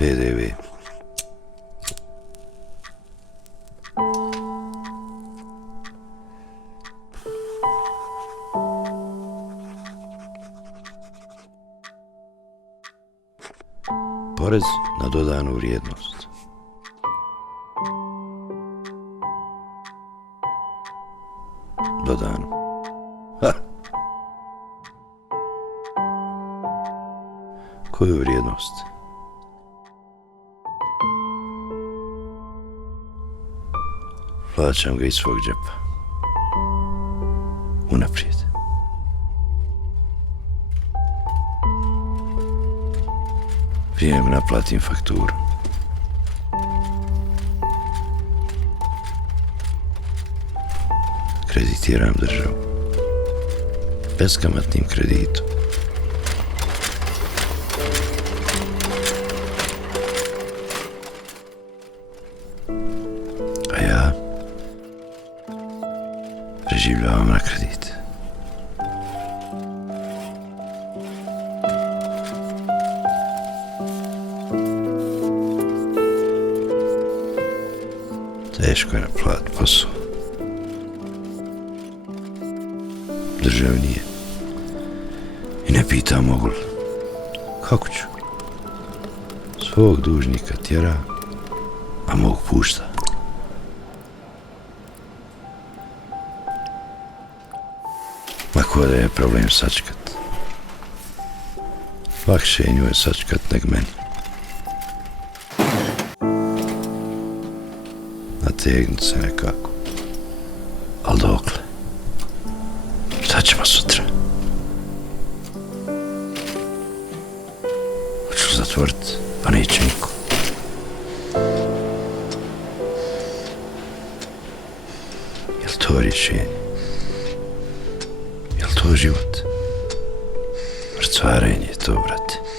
PDV. Porez na dodanu vrijednost. Dodanu. Ha! Koju vrijednost? Plaćam ga iz svog džepa. Unaprijed. Prije nego naplatim fakturu. Kreditiram državu. Beskamatnim kreditom. A ja preživljavam na kredit. Teško je naplatiti posao. Državi nije. I ne pitam mogu li. Kako ću? Svog dužnika tjera, a mog pušta. Mako da je problem sačkat. Lakše je njoj sačkat nek meni. Nategnut se nekako. Al dokle? Šta ćemo sutra? Hoću zatvorit, pa neće niko. Jel to rješenje? Jel to život? Mrcvarenje je to, brate.